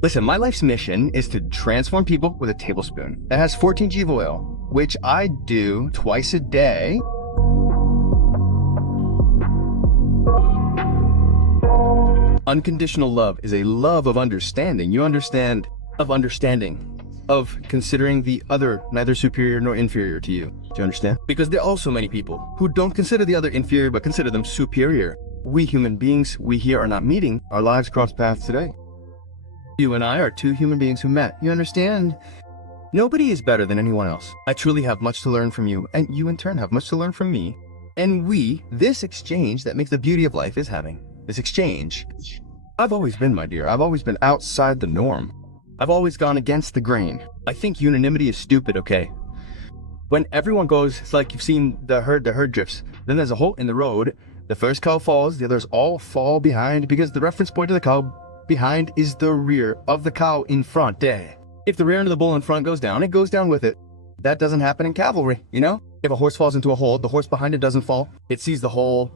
Listen, my life's mission is to transform people with a tablespoon that has 14 G of oil, which I do twice a day. Unconditional love is a love of understanding. You understand, of understanding, of considering the other neither superior nor inferior to you. Do you understand? Because there are also many people who don't consider the other inferior but consider them superior. We human beings, we here are not meeting. Our lives cross paths today. You and I are two human beings who met. You understand? Nobody is better than anyone else. I truly have much to learn from you, and you in turn have much to learn from me. And this exchange that makes the beauty of life is having. This exchange. I've always been, my dear. I've always been outside the norm. I've always gone against the grain. I think unanimity is stupid, okay? When everyone goes, it's like you've seen the herd drifts. Then there's a hole in the road. The first cow falls, the others all fall behind because the reference point of the cow behind is the rear of the cow in front. If the rear end of the bull in front goes down, it goes down with it. That doesn't happen in cavalry, you know? If a horse falls into a hole, the horse behind it doesn't fall. It sees the hole.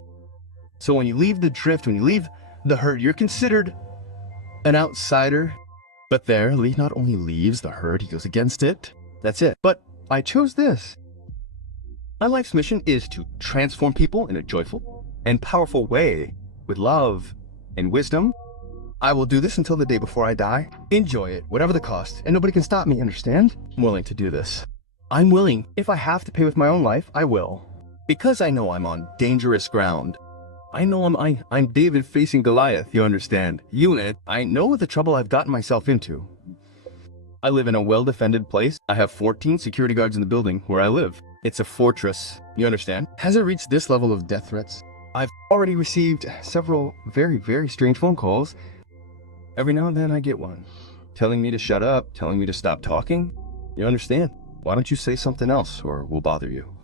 So when you leave the drift, when you leave the herd, you're considered an outsider. But there, Lee not only leaves the herd, he goes against it. That's it. But I chose this. My life's mission is to transform people in a joyful and powerful way with love and wisdom. I will do this until the day before I die. Enjoy it, whatever the cost, and nobody can stop me, understand? I'm willing to do this. I'm willing. If I have to pay with my own life, I will. Because I know I'm on dangerous ground. I know I'm David facing Goliath, you understand? Unit, I know the trouble I've gotten myself into. I live in a well-defended place. I have 14 security guards in the building where I live. It's a fortress, you understand? Has it reached this level of death threats? I've already received several very, very strange phone calls. Every now and then I get one, telling me to shut up, telling me to stop talking. You understand? Why don't you say something else or we'll bother you?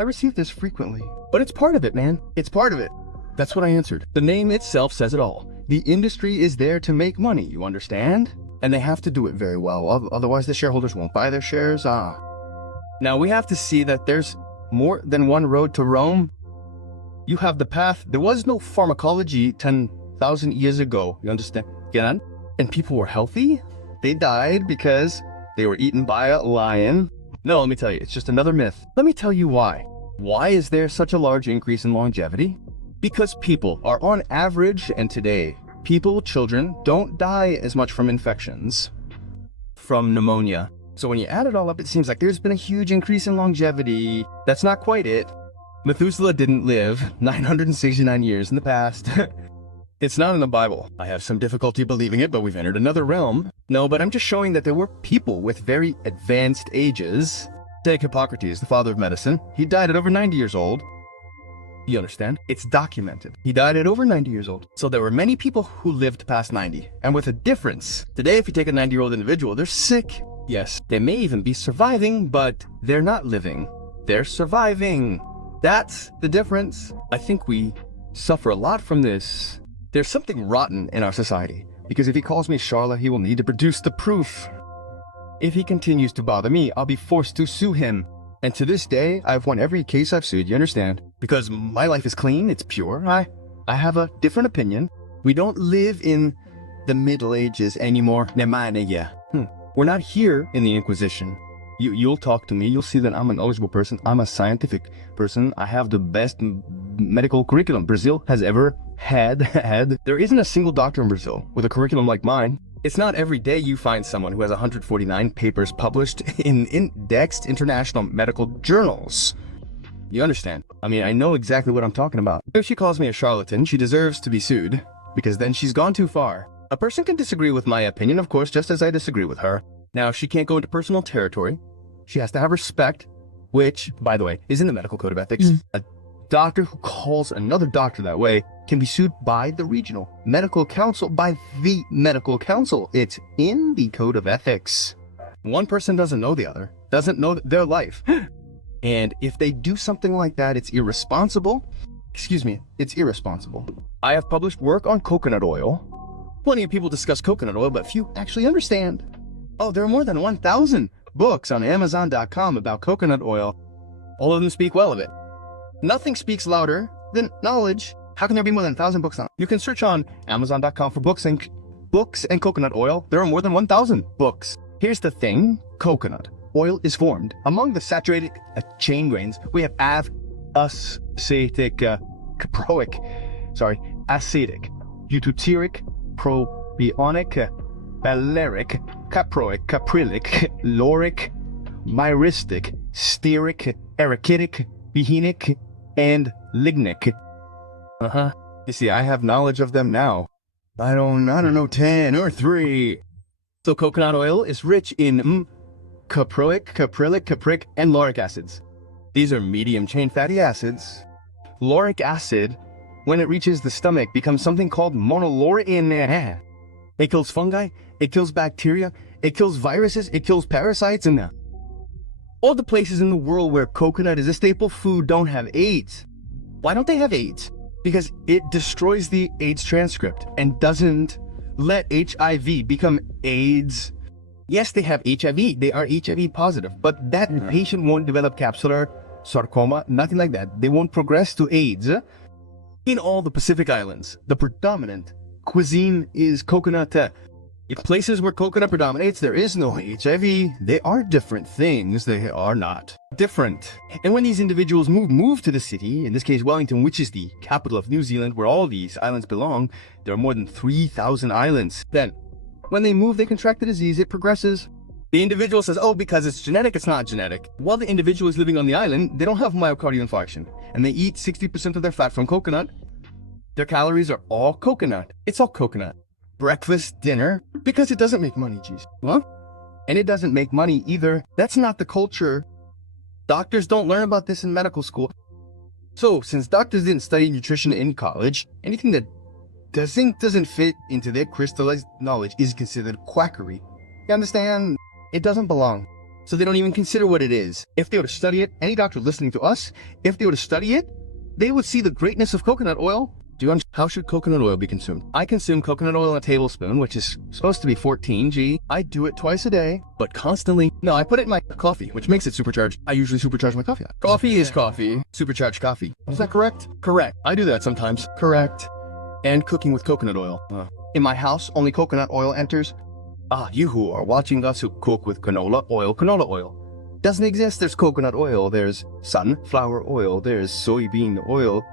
I receive this frequently, but it's part of it, man. It's part of it. That's what I answered. The name itself says it all. The industry is there to make money, you understand? And they have to do it very well, otherwise the shareholders won't buy their shares. Now we have to see that there's more than one road to Rome. You have the path. There was no pharmacology 10,000 years ago, you understand? And people were healthy. They died because they were eaten by a lion. No, let me tell you, it's just another myth. Let me tell you why. Why is there such a large increase in longevity? Because people are on average, and today, children don't die as much from infections, from pneumonia. So when you add it all up, it seems like there's been a huge increase in longevity. That's not quite it. Methuselah didn't live 969 years in the past. It's not in the Bible. I have some difficulty believing it, but we've entered another realm. No, but I'm just showing that there were people with very advanced ages. Take Hippocrates, the father of medicine. He died at over 90 years old. You understand? It's documented. He died at over 90 years old. So there were many people who lived past 90, and with a difference. Today, if you take a 90-year-old individual, they're sick. Yes, they may even be surviving, but they're not living. They're surviving. That's the difference. I think we suffer a lot from this. There's something rotten in our society, because if he calls me Charla, he will need to produce the proof. If he continues to bother me, I'll be forced to sue him. And to this day, I've won every case I've sued, you understand? Because my life is clean, it's pure. I have a different opinion. We don't live in the Middle Ages anymore. We're not here in the Inquisition. You'll talk to me, you'll see that I'm an eligible person, I'm a scientific person, I have the best medical curriculum Brazil has ever had. There isn't a single doctor in Brazil with a curriculum like mine. It's not every day you find someone who has 149 papers published in indexed international medical journals. You understand? I mean, I know exactly what I'm talking about. If she calls me a charlatan, she deserves to be sued, because then she's gone too far. A person can disagree with my opinion, of course, just as I disagree with her. Now, she can't go into personal territory. She has to have respect, which, by the way, is in the medical code of ethics. A doctor who calls another doctor that way can be sued by the regional medical council, by the medical council. It's in the code of ethics. One person doesn't know the other, doesn't know their life. And if they do something like that, it's irresponsible. Excuse me, it's irresponsible. I have published work on coconut oil. Plenty of people discuss coconut oil, but few actually understand. Oh, there are more than 1,000 books on Amazon.com about coconut oil. All of them speak well of it. Nothing speaks louder than knowledge. How can there be more than 1,000 books on it? You can search on Amazon.com for books and books and coconut oil, there are more than 1,000 books. Here's the thing, coconut oil is formed among the saturated chain grains. We have acetic, acetic, butyric, propionic, balearic, caproic, caprylic, lauric, myristic, stearic, arachidic, behenic, and lignic. You see, I have knowledge of them now. I don't know 10 or 3. So coconut oil is rich in caproic, caprylic, capric, and lauric acids. These are medium chain fatty acids. Lauric acid, when it reaches the stomach, becomes something called monolaurin. It kills fungi, it kills bacteria, it kills viruses, it kills parasites, and all the places in the world where coconut is a staple food don't have AIDS. Why don't they have AIDS? Because it destroys the AIDS transcript and doesn't let HIV become AIDS. Yes, they have HIV, they are HIV positive, but that patient won't develop capsular sarcoma, nothing like that. They won't progress to AIDS. In all the Pacific Islands, the predominant cuisine is coconut. In places where coconut predominates, there is no HIV. They are different things. They are not different. And when these individuals move to the city, in this case Wellington, which is the capital of New Zealand, where all these islands belong, there are more than 3,000 islands. Then, when they move, they contract the disease, it progresses. The individual says, oh, because it's genetic, it's not genetic. While the individual is living on the island, they don't have myocardial infarction, and they eat 60% of their fat from coconut. Their calories are all coconut. It's all coconut. Breakfast, dinner, because it doesn't make money, geez. What? And it doesn't make money either. That's not the culture. Doctors don't learn about this in medical school. So, since doctors didn't study nutrition in college, anything that doesn't fit into their crystallized knowledge is considered quackery. You understand? It doesn't belong. So they don't even consider what it is. If they were to study it, any doctor listening to us, if they were to study it, they would see the greatness of coconut oil. How should coconut oil be consumed? I consume coconut oil in a tablespoon, which is supposed to be 14 g. I do it twice a day, but constantly. No, I put it in my coffee, which makes it supercharged. I usually supercharge my coffee. Coffee is coffee. Supercharged coffee. Is that correct? Correct. I do that sometimes. Correct. And cooking with coconut oil. In my house, only coconut oil enters. You who are watching us who cook with canola oil. Doesn't exist. There's coconut oil, there's sunflower oil, there's soybean oil.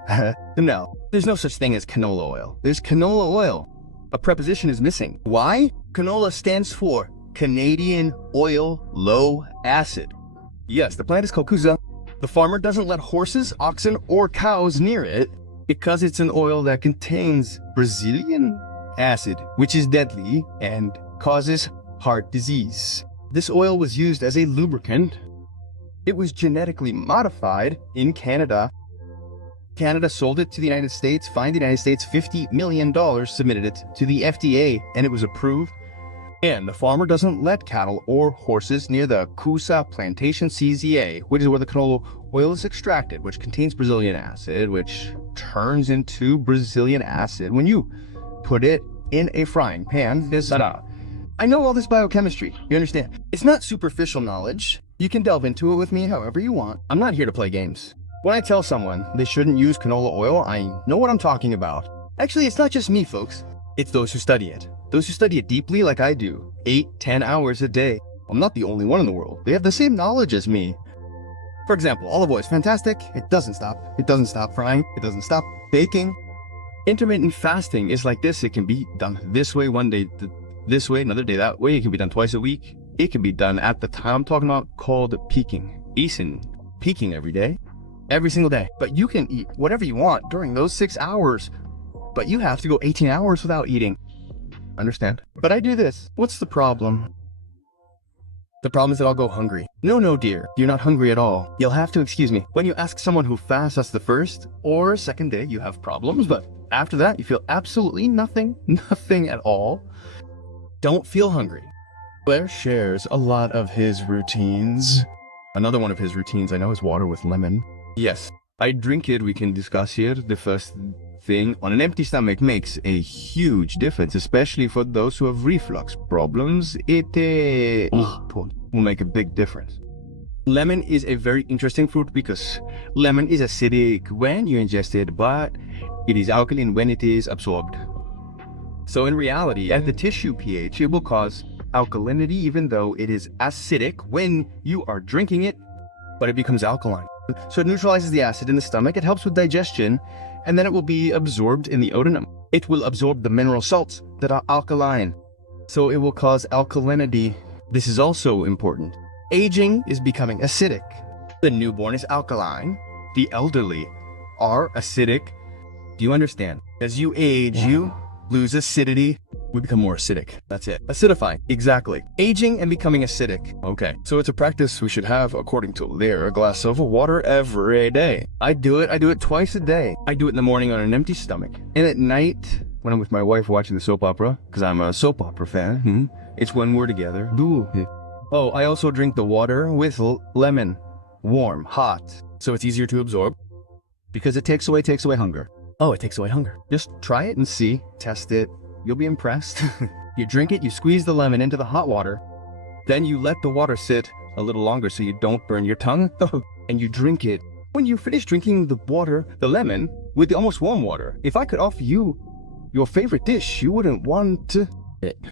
No, there's no such thing as canola oil. There's canola oil. A preposition is missing. Why? Canola stands for Canadian oil low acid. Yes, the plant is kokuza. The farmer doesn't let horses, oxen, or cows near it because it's an oil that contains Brazilian acid, which is deadly and causes heart disease. This oil was used as a lubricant. It was genetically modified in Canada. Canada sold it to the United States, fined the United States $50 million, submitted it to the FDA, and it was approved. And the farmer doesn't let cattle or horses near the Coosa Plantation CZA, which is where the canola oil is extracted, which contains Brazilian acid, which turns into Brazilian acid when you put it in a frying pan. I know all this biochemistry, you understand? It's not superficial knowledge. You can delve into it with me however you want. I'm not here to play games. When I tell someone they shouldn't use canola oil, I know what I'm talking about. Actually, it's not just me, folks. It's those who study it. Those who study it deeply like I do. 8-10 hours a day. I'm not the only one in the world. They have the same knowledge as me. For example, olive oil is fantastic. It doesn't stop. It doesn't stop frying. It doesn't stop baking. Intermittent fasting is like this. It can be done this way one day, this way, another day that way. It can be done twice a week. It can be done at the time I'm talking about called peaking. Peaking every day, every single day. But you can eat whatever you want during those 6 hours. But you have to go 18 hours without eating. Understand? But I do this. What's the problem? The problem is that I'll go hungry. No, dear. You're not hungry at all. You'll have to excuse me. When you ask someone who fasts that's the first or second day, you have problems. But after that, you feel absolutely nothing. Nothing at all. Don't feel hungry. Blair shares a lot of his routines. Another one of his routines I know is water with lemon. Yes, I drink it. We can discuss here. The first thing on an empty stomach makes a huge difference, especially for those who have reflux problems. It will make a big difference. Lemon is a very interesting fruit because lemon is acidic when you ingest it, but it is alkaline when it is absorbed. So in reality, at the tissue pH, it will cause alkalinity even though it is acidic when you are drinking it, but it becomes alkaline. So it neutralizes the acid in the stomach, it helps with digestion, and then it will be absorbed in the duodenum. It will absorb the mineral salts that are alkaline. So it will cause alkalinity. This is also important. Aging is becoming acidic. The newborn is alkaline. The elderly are acidic. Do you understand? As you age, you lose acidity. We become more acidic. That's it. Acidifying. Exactly. Aging and becoming acidic. Okay. So it's a practice we should have, according to LAIR, a glass of water every day. I do it twice a day. I do it in the morning on an empty stomach. And at night, when I'm with my wife watching the soap opera, because I'm a soap opera fan, it's when we're together. Oh, I also drink the water with lemon. Warm, hot. So it's easier to absorb. Because it takes away hunger. Oh, it takes away hunger. Just try it and see. Test it. You'll be impressed. You drink it, you squeeze the lemon into the hot water, then you let the water sit a little longer so you don't burn your tongue, and you drink it. When you finish drinking the water, the lemon, with the almost warm water, if I could offer you your favorite dish, you wouldn't want to.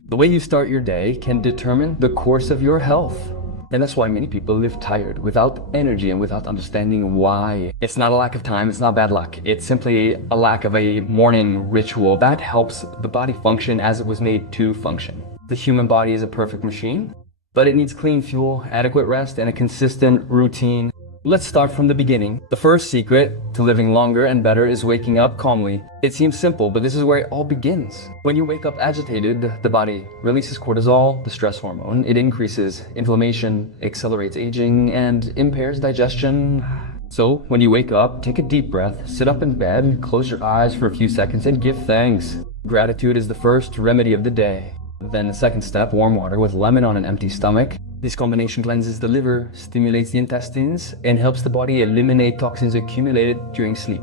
The way you start your day can determine the course of your health. And that's why many people live tired, without energy and without understanding why. It's not a lack of time, it's not bad luck. It's simply a lack of a morning ritual that helps the body function as it was made to function. The human body is a perfect machine, but it needs clean fuel, adequate rest, and a consistent routine. Let's start from the beginning. The first secret to living longer and better is waking up calmly. It seems simple, but this is where it all begins. When you wake up agitated, the body releases cortisol, the stress hormone. It increases inflammation, accelerates aging, and impairs digestion. So when you wake up, take a deep breath, sit up in bed, close your eyes for a few seconds, and give thanks. Gratitude is the first remedy of the day. Then the second step, warm water with lemon on an empty stomach. This combination cleanses the liver, stimulates the intestines, and helps the body eliminate toxins accumulated during sleep.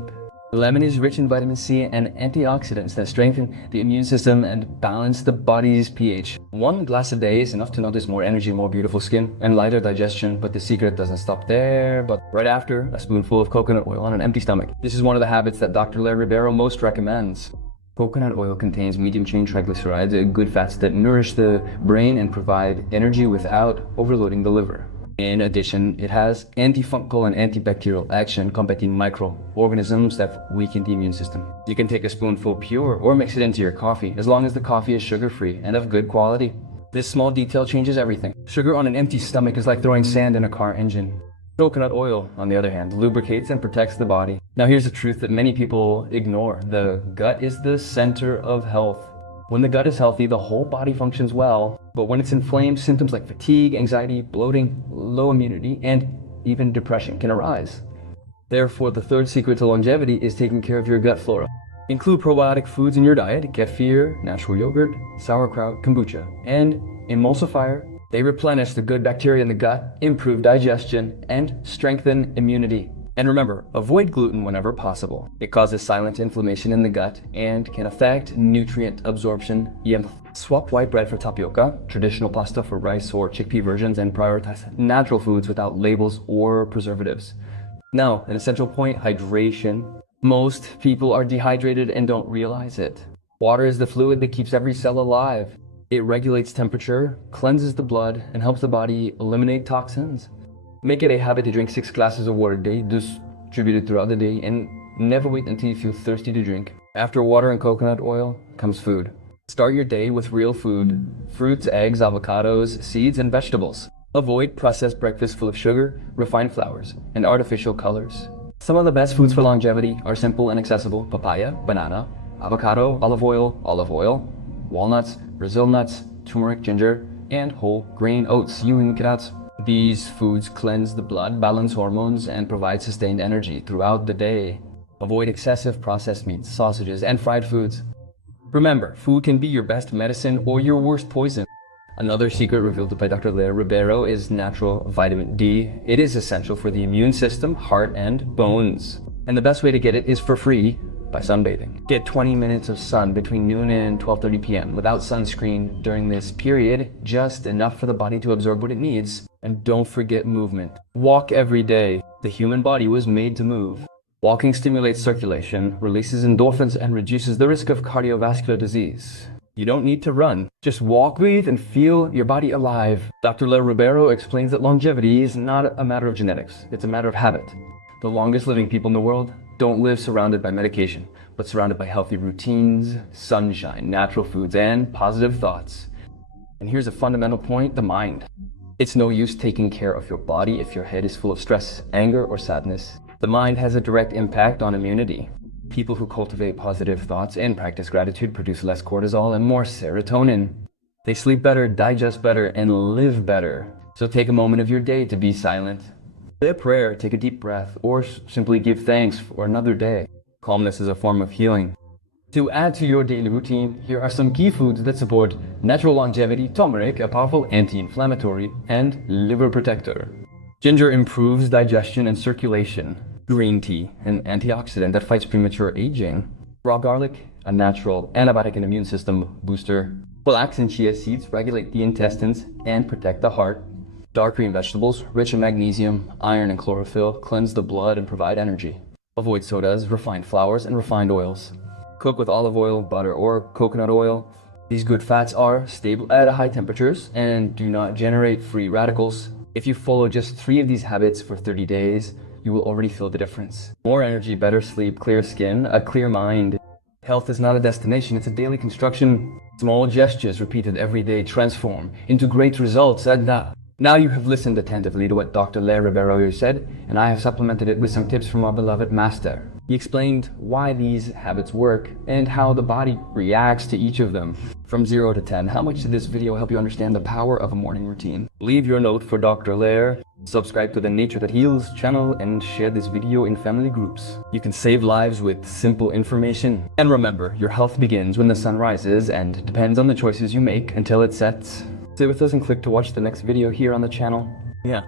Lemon is rich in vitamin C and antioxidants that strengthen the immune system and balance the body's pH. One glass a day is enough to notice more energy, more beautiful skin, and lighter digestion, but the secret doesn't stop there. But right after, a spoonful of coconut oil on an empty stomach. This is one of the habits that Dr. LAIR RIBEIRO most recommends. Coconut oil contains medium-chain triglycerides, good fats that nourish the brain and provide energy without overloading the liver. In addition, it has antifungal and antibacterial action combating microorganisms that weaken the immune system. You can take a spoonful pure or mix it into your coffee, as long as the coffee is sugar-free and of good quality. This small detail changes everything. Sugar on an empty stomach is like throwing sand in a car engine. Coconut oil, on the other hand, lubricates and protects the body. Now here's a truth that many people ignore. The gut is the center of health. When the gut is healthy, the whole body functions well. But when it's inflamed, symptoms like fatigue, anxiety, bloating, low immunity, and even depression can arise. Therefore, the third secret to longevity is taking care of your gut flora. Include probiotic foods in your diet: kefir, natural yogurt, sauerkraut, kombucha, and emulsifier. They replenish the good bacteria in the gut, improve digestion, and strengthen immunity. And remember, avoid gluten whenever possible. It causes silent inflammation in the gut and can affect nutrient absorption. Swap white bread for tapioca, traditional pasta for rice or chickpea versions, and prioritize natural foods without labels or preservatives. Now, an essential point: hydration. Most people are dehydrated and don't realize it. Water is the fluid that keeps every cell alive. It regulates temperature, cleanses the blood, and helps the body eliminate toxins. Make it a habit to drink 6 glasses of water a day, distributed throughout the day, and never wait until you feel thirsty to drink. After water and coconut oil comes food. Start your day with real food: fruits, eggs, avocados, seeds, and vegetables. Avoid processed breakfast full of sugar, refined flours, and artificial colors. Some of the best foods for longevity are simple and accessible: papaya, banana, avocado, olive oil, walnuts, Brazil nuts, turmeric, ginger, and whole grain oats. These foods cleanse the blood, balance hormones, and provide sustained energy throughout the day. Avoid excessive processed meats, sausages, and fried foods. Remember, food can be your best medicine or your worst poison. Another secret revealed by Dr. LAIR RIBEIRO is natural vitamin D. It is essential for the immune system, heart, and bones. And the best way to get it is for free: by sunbathing. Get 20 minutes of sun between noon and 12:30 p.m. without sunscreen during this period, just enough for the body to absorb what it needs. And don't forget movement. Walk every day. The human body was made to move. Walking stimulates circulation, releases endorphins, and reduces the risk of cardiovascular disease. You don't need to run. Just walk, breathe, and feel your body alive. Dr. LAIR RIBEIRO explains that longevity is not a matter of genetics. It's a matter of habit. The longest living people in the world don't live surrounded by medication, but surrounded by healthy routines, sunshine, natural foods, and positive thoughts. And here's a fundamental point: the mind. It's no use taking care of your body if your head is full of stress, anger, or sadness. The mind has a direct impact on immunity. People who cultivate positive thoughts and practice gratitude produce less cortisol and more serotonin. They sleep better, digest better, and live better. So take a moment of your day to be silent. Say a prayer, take a deep breath, or simply give thanks for another day. Calmness is a form of healing. To add to your daily routine, here are some key foods that support natural longevity. Turmeric, a powerful anti-inflammatory and liver protector. Ginger improves digestion and circulation. Green tea, an antioxidant that fights premature aging. Raw garlic, a natural antibiotic and immune system booster. Flax and chia seeds regulate the intestines and protect the heart. Dark green vegetables, rich in magnesium, iron, and chlorophyll, cleanse the blood and provide energy. Avoid sodas, refined flours, and refined oils. Cook with olive oil, butter, or coconut oil. These good fats are stable at high temperatures and do not generate free radicals. If you follow just 3 of these habits for 30 days, you will already feel the difference. More energy, better sleep, clear skin, a clear mind. Health is not a destination, it's a daily construction. Small gestures repeated every day transform into great results. And now you have listened attentively to what Dr. LAIR RIBEIRO said, and I have supplemented it with some tips from our beloved master. He explained why these habits work and how the body reacts to each of them. From 0 to 10, how much did this video help you understand the power of a morning routine? Leave your note for Dr. LAIR, subscribe to the Nature That Heals channel, and share this video in family groups. You can save lives with simple information. And remember, your health begins when the sun rises and depends on the choices you make until it sets. Stay with us and click to watch the next video here on the channel. Yeah.